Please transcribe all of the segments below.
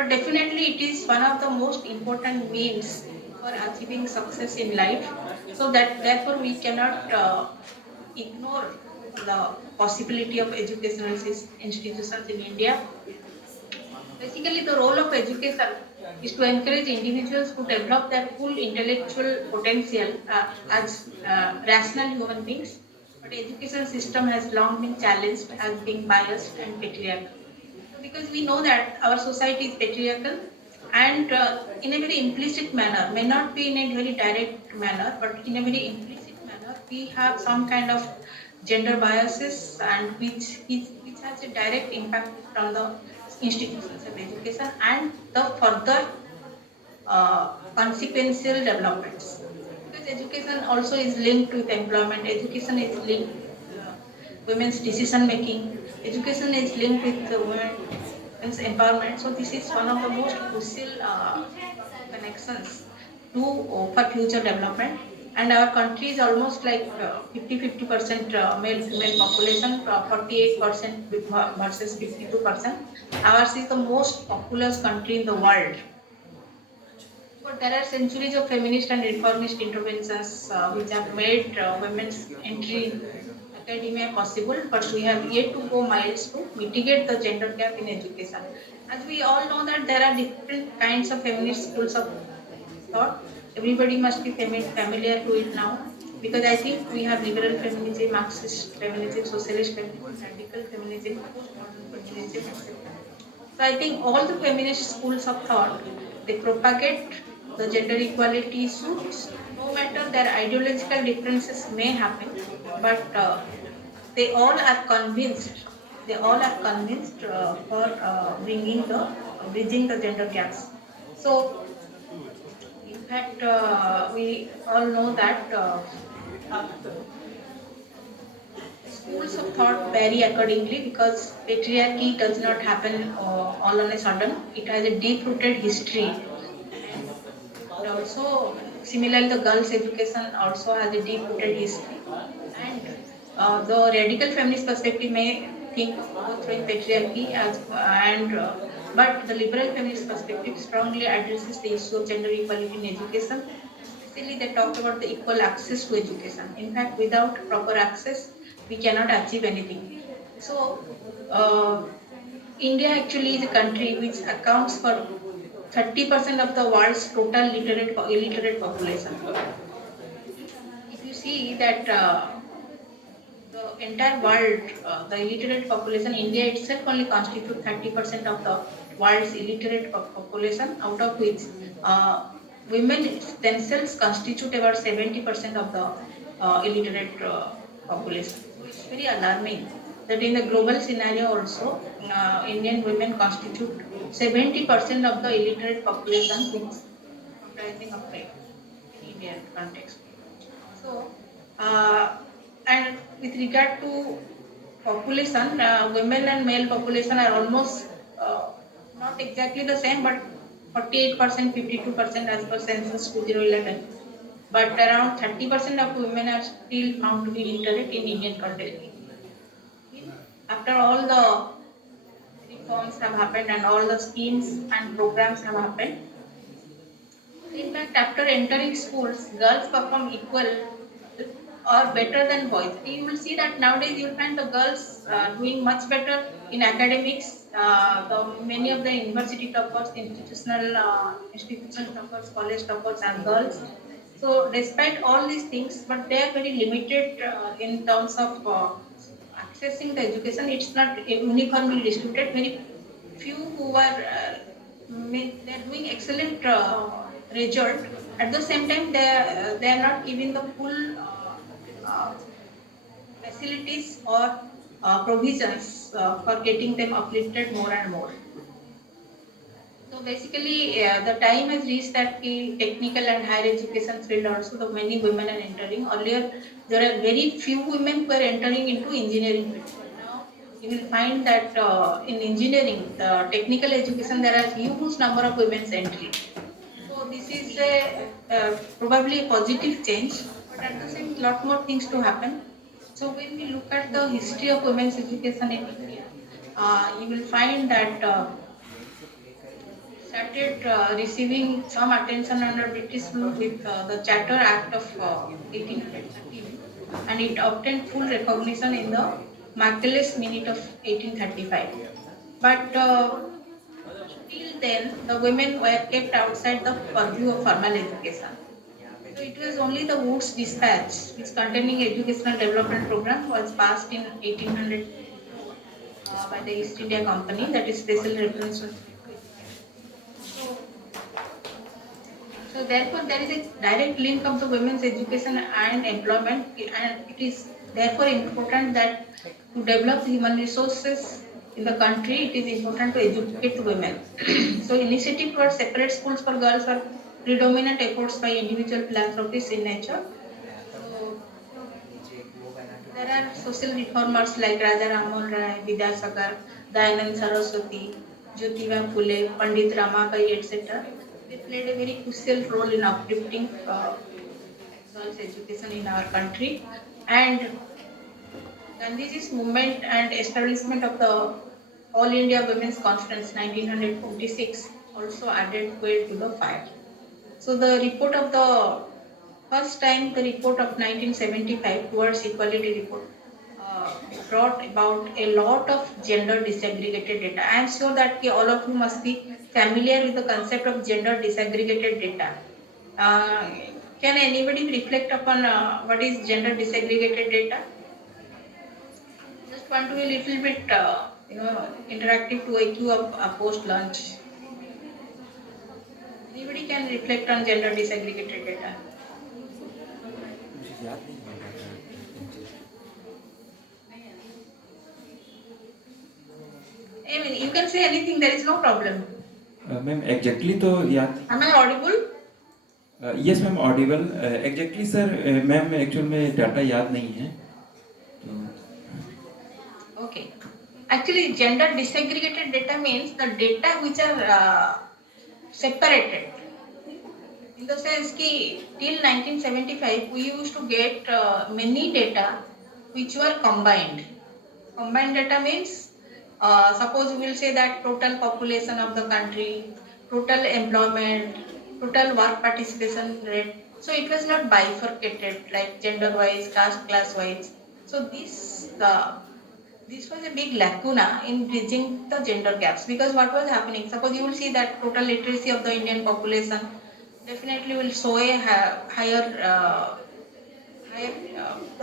but definitely it is one of the most important means for achieving success in life. So that therefore we cannot ignore the possibility of educational institutions in India. Basically, the role of education is to encourage individuals to develop their full intellectual potential as rational human beings. But education system has long been challenged as being biased and patriarchal. So, because we know that our society is patriarchal, and in a very implicit manner, may not be in a very direct manner, but in a very implicit manner, we have some kind of gender biases, and which has a direct impact on the institutions of education and the further consequential developments. Because education also is linked with employment, education is linked with women's decision making, education is linked with women's empowerment. So this is one of the most crucial connections to for future development. And our country is almost like 50-50% male female population, 48% versus 52%. Ours is the most populous country in the world, but there are centuries of feminist and reformist interventions which have made women's entry in academia possible, but we have yet to go miles to mitigate the gender gap in education. As we all know that there are different kinds of feminist schools of thought. Everybody must be familiar to it now, because I think we have liberal feminism, Marxist feminism, socialist feminism, radical feminism, postmodern feminism, etc. So I think all the feminist schools of thought, they propagate the gender equality issues, no matter their ideological differences may happen, but they all are convinced. They all are convinced for bridging the gender gaps. So in fact, we all know that schools of thought vary accordingly, because patriarchy does not happen all on a sudden. It has a deep-rooted history, and also similarly, the girls' education also has a deep-rooted history. And the radical feminist perspective may think of overthrowing patriarchy as and but the liberal feminist perspective strongly addresses the issue of gender equality in education. Especially, they talk about the equal access to education. In fact, without proper access, we cannot achieve anything. So, India actually is a country which accounts for 30% of the world's total illiterate population. If you see that the entire world, the illiterate population, India itself only constitutes 30% of the world's illiterate population, out of which women themselves constitute about 70% of the illiterate population. So it's very alarming that in the global scenario also, Indian women constitute 70% of the illiterate population, which is comprising of men in Indian context. So, uh, and with regard to population, women and male population are almost not exactly the same, but 48%, 52% as per census 2011. But around 30% of women are still found to be literate in Indian context. After all the reforms have happened and all the schemes and programs have happened, in fact, after entering schools, girls perform equal or better than boys. You will see that nowadays you will find the girls doing much better in academics. Many of the university toppers, institutional toppers, college toppers are girls. So despite all these things, but they are very limited in terms of accessing the education. It's not uniformly distributed. Very few who are they are doing excellent result. At the same time, they are not giving the full uh, facilities or provisions for getting them uplifted more and more. So basically, the time has reached that the technical and higher education field also the many women are entering. Earlier, there are very few women who are entering into engineering field, but now you will find that in engineering, the technical education, there are huge number of women's entry. So this is probably a positive change, but at the same, lot more things to happen. So when we look at the history of women's education in India, you will find that started receiving some attention under British rule with the Charter Act of 1813, and it obtained full recognition in the Marcellus Minute of 1835. But till then, the women were kept outside the purview of formal education. So it was only the Woods Dispatch, which containing educational development program, was passed in 1854 by the East India Company, that is special reference was made to education. So, so therefore there is a direct link of the women's education and employment, and it is therefore important that to develop human resources in the country, it is important to educate women. So initiative towards separate schools for girls are predominant efforts by individual philanthropists in nature. So there are social reformers like Raja Rammohn Rai, Vidyasagar, Dayanand Saraswati, Jyotiba Phule, Pandit Ramabai, etc. They played a very crucial role in uplifting girls' education in our country. And Gandhiji's movement and establishment of the All India Women's Conference 1946 also added fuel to the fire. So the report of the first time, the report of 1975 towards equality report brought about a lot of gender disaggregated data. I am sure that all of you must be familiar with the concept of gender disaggregated data. Uh, can anybody reflect upon what is gender disaggregated data? Just want to be a little bit, interactive to wake you up post lunch. Anybody can reflect on gender disaggregated data? I mean, you can say anything. There is no problem. Ma'am exactly तो याद Am I audible? Yes ma'am Audible exactly sir ma'am actual में data याद नहीं है तो Okay. Actually, gender disaggregated data means the data which are separated. In the sense ki till 1975 we used to get many data which were combined. Combined data means suppose we will say that total population of the country, total employment, total work participation rate. So it was not bifurcated like gender wise, caste class wise. So this was a big lacuna in bridging the gender gaps, because what was happening, suppose you will see that total literacy of the Indian population definitely will show a higher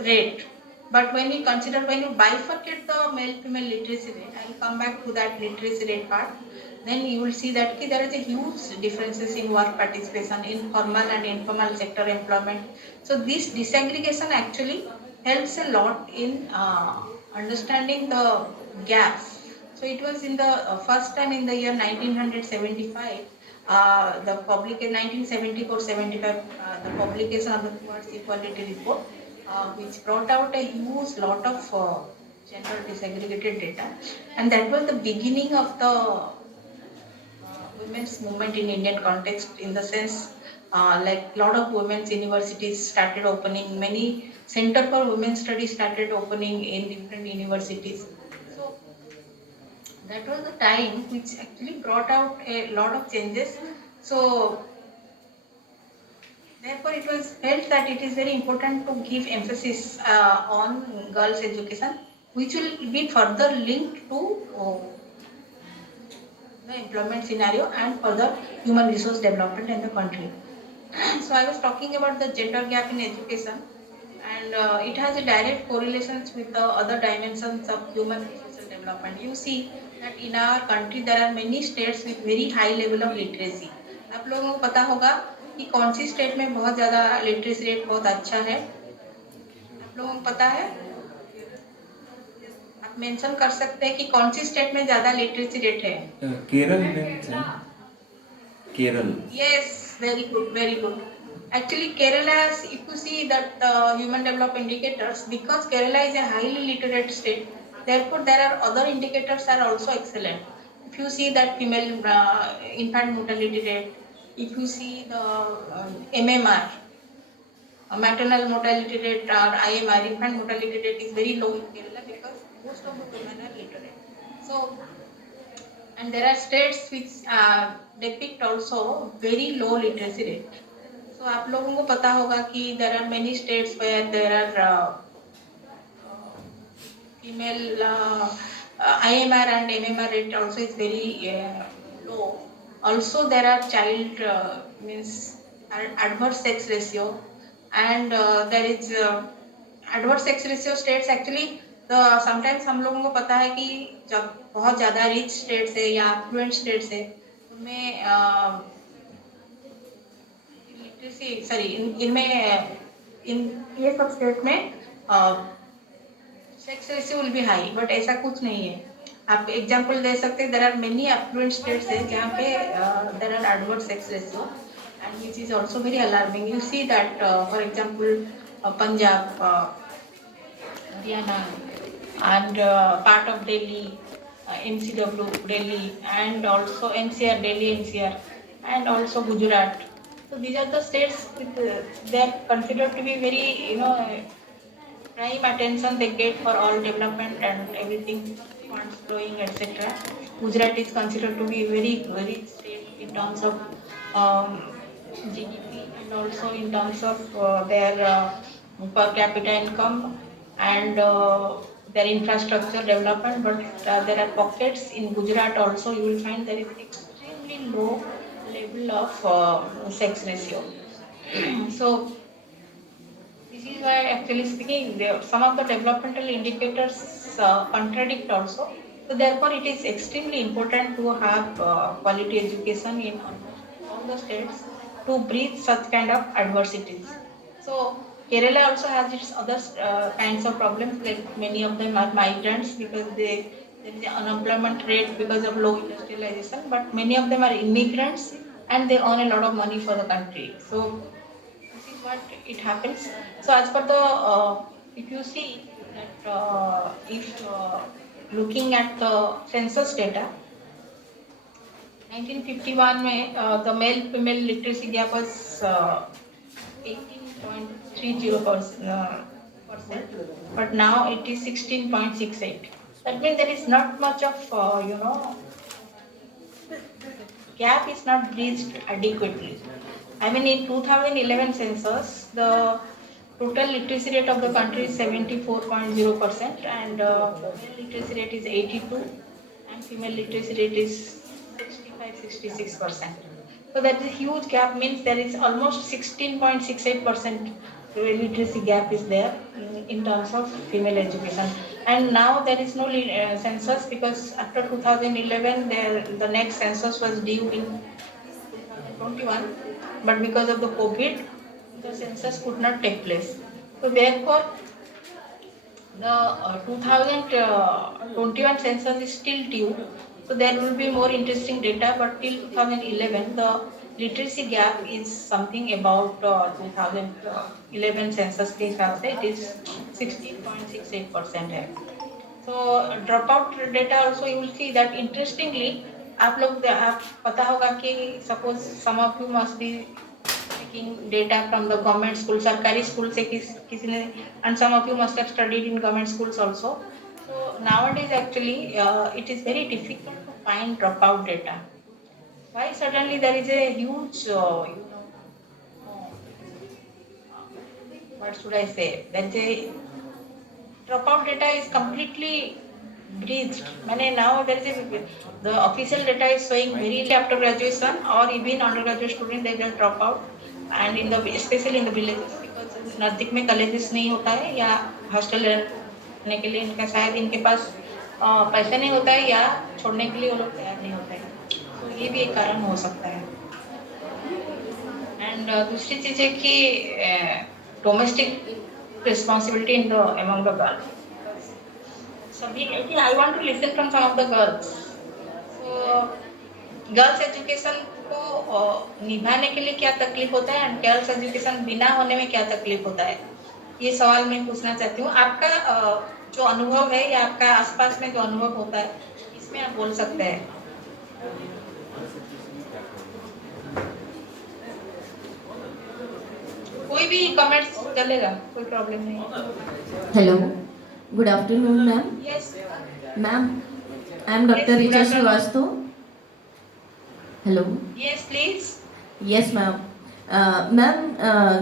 rate. But when you consider, when you bifurcate the male-female literacy rate, I will come back to that literacy rate part, then you will see that there is a huge differences in work participation, in formal and informal sector employment. So this disaggregation actually helps a lot in understanding the gaps. So it was in the first time in the year 1975, the public in 1974-75, the publication of the Towards Equality report, which brought out a huge lot of gender disaggregated data, and that was the beginning of the women's movement in Indian context. In the sense, like lot of women's universities started opening, many center for women's studies started opening in different universities. So that was the time which actually brought out a lot of changes. So therefore, it was felt that it is very important to give emphasis on girls' education, which will be further linked to the employment scenario and further human resource development in the country. So I was talking about the gender gap in education, and it has a direct correlation with the other dimensions of human and social development. You see that in our country there are many states with very high level of literacy. आप लोगों को पता होगा कि कौन सी state में बहुत ज़्यादा लिटरेसी रेट बहुत अच्छा है? आप लोगों को पता है? आप मेंशन कर सकते हैं कि कौन सी स्टेट में ज़्यादा लिटरेसी रेट है? केरल में Kerala Yes, very good, very good. Actually, Kerala, if you see that human development indicators, because Kerala is a highly literate state, therefore there are other indicators are also excellent. If you see that female infant mortality rate, if you see the MMR, maternal mortality rate, or IMR, infant mortality rate is very low in Kerala because most of the women are literate. So and there are states which depict also very low literacy rate. So आप लोगों को पता होगा कि there are many states where there are female IMR and MMR rate also is very low. Also there are child means adverse sex ratio, and there is adverse sex ratio states actually the sometimes हम लोगों को पता है कि जब बहुत ज़्यादा rich states है या affluent स्टेट्स है उनमें लिटरेसी सॉरी इनमें इन ये सब स्टेट में sex ratio will be high, but ऐसा कुछ नहीं है. आप एग्जांपल दे सकते हैं. There are many affluent states है जहाँ पे there are adverse sex ratio and which is also very alarming. You see that for example Punjab, Haryana and part of Delhi, NCW Delhi, and also NCR Delhi NCR, and also Gujarat. So these are the states with they are considered to be very prime attention they get for all development and everything, funds flowing, etc. Gujarat is considered to be very very state in terms of GDP and also in terms of their per capita income and their infrastructure development. But there are pockets in Gujarat also. You will find there is an extremely low level of sex ratio. So this is why, actually speaking, some of the developmental indicators contradict also. So therefore, it is extremely important to have quality education in almost all the states to breach such kind of adversities. So Kerala also has its other kinds of problems. Like many of them are migrants because there is an unemployment rate because of low industrialization. But many of them are immigrants and they earn a lot of money for the country. So this is what it happens. So as per the if you see that if looking at the census data, 1951 में the male female literacy gap was 18.30%, but now it is 16.68. That means there is not much of gap is not bridged adequately. I mean, in 2011 census, the total literacy rate of the country is 74.0%, and male literacy rate is 82, and female literacy rate is 65-66%. So that is a huge gap. Means there is almost 16.68% literacy gap is there in terms of female education. And now there is no census because after 2011, the next census was due in 2021, but because of the COVID, the census could not take place. So therefore, the 2021 census is still due. So there will be more interesting data, but till 2011, the literacy gap is something about 2011 census के हिसाब से it is 16.68% है. So dropout data also you will see that interestingly आप पता होगा कि suppose some of you must be taking data from the government school, सरकारी school से किसी ने, and some of you must have studied in government schools also. So nowadays actually it is very difficult to find dropout data. Why suddenly there is a huge what should I say, there is a dropout data is completely breached. Now there is the official data is showing very after graduation or even undergraduate student they just drop out, and in the especially in the villages because नजदीक में colleges नहीं होता है या hostel रहने के लिए इनका शायद इनके पास पैसे नहीं होता है या छोड़ने के लिए वो लोग तैयार नहीं होते हैं. तो ये भी एक कारण हो सकता है. एंड दूसरी चीज है कि domestic responsibility in the among the girls. I want to listen from some of the girls. So, girls education को निभाने के लिए क्या तकलीफ होता है एंड गर्ल्स एजुकेशन बिना होने में क्या तकलीफ होता है, ये सवाल मैं पूछना चाहती हूँ. आपका जो अनुभव है या आपका आसपास में जो अनुभव होता है इसमें आप बोल सकते हैं. कोई भी कमेंट्स चलेगा, कोई प्रॉब्लम नहीं. Hello, good afternoon, ma'am. Yes. Ma'am, I am Dr. Yes, good Richa afternoon. Srivastav. Hello. Yes, please. Yes ma'am. Ma'am,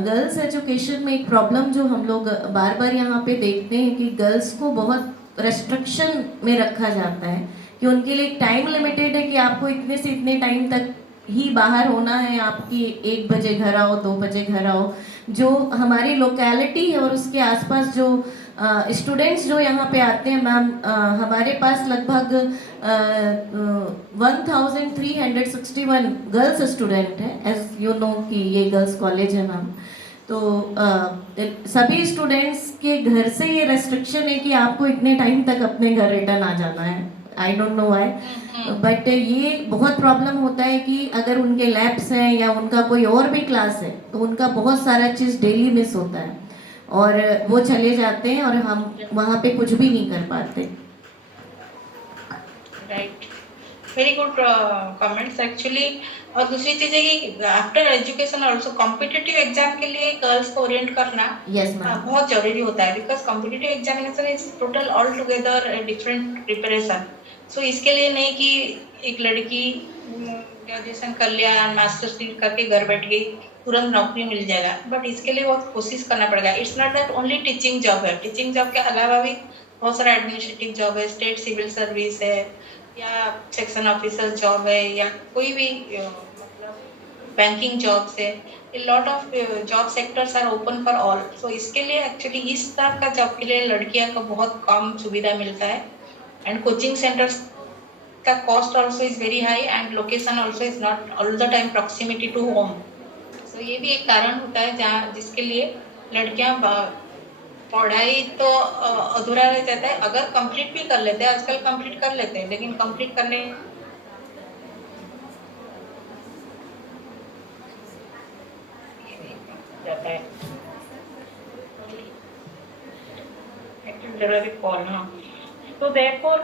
girls education में एक प्रॉब्लम जो हम लोग बार बार यहाँ पे देखते हैं कि गर्ल्स को बहुत रेस्ट्रिक्शन में रखा जाता है कि उनके लिए एक टाइम लिमिटेड है कि आपको इतने से इतने टाइम तक ही बाहर होना है, आपकी 1 बजे घर आओ, 2 बजे घर आओ। जो हमारी लोकेलिटी है और उसके आसपास जो स्टूडेंट्स जो यहाँ पे आते हैं मैम, हमारे पास लगभग 1361 गर्ल्स स्टूडेंट हैं, एज यू नो कि ये गर्ल्स कॉलेज है मैम। तो सभी स्टूडेंट्स के घर से ये रेस्ट्रिक्शन है कि आपको इतने टाइम तक अपने घर रिटर्न आ जाना है। I don't know why, but ये बहुत प्रॉब्लम होता है कि अगर उनके लैब्स हैं या उनका कोई और भी क्लास है तो उनका बहुत सारा चीज़ डेली मिस होता है और वो चले जाते हैं और हम वहाँ पे कुछ भी नहीं कर पाते। Right, very good comments actually. और दूसरी चीज है कि after education also competitive exam के लिए गर्ल्स को ओरिएंट करना यस मैम। बहुत जरूरी होता है, because competitive examination is total all together different preparation. So इसके लिए नहीं कि एक लड़की ग्रेजुएशन कर लिया, मास्टर्स करके घर बैठ गई, तुरंत नौकरी मिल जाएगा, बट इसके लिए बहुत कोशिश करना पड़ेगा। It's not that only teaching job है, टीचिंग जॉब के अलावा भी बहुत सारा एडमिनिस्ट्रेटिव जॉब है, स्टेट सिविल सर्विस है, या सेक्शन ऑफिसर जॉब है, या कोई भी मतलब बैंकिंग जॉब है। Lot of job sectors are open for all. So इसके लिए एक्चुअली इस तरह का जॉब के लिए लड़कियां को बहुत कम सुविधा मिलता है, एंड कोचिंग सेंटर्स का cost also is very high, and location also is not all the time proximity to home. So ये भी एक कारण होता है जहाँ जिसके लिए लड़कियां पढ़ाई तो अधूरा रह जाता है। अगर कंप्लीट भी कर लेते हैं, आजकल कंप्लीट कर लेते हैं, लेकिन कंप्लीट करने जाता है एक्चुअली जरूरी कॉल। हाँ, तो देयरफॉर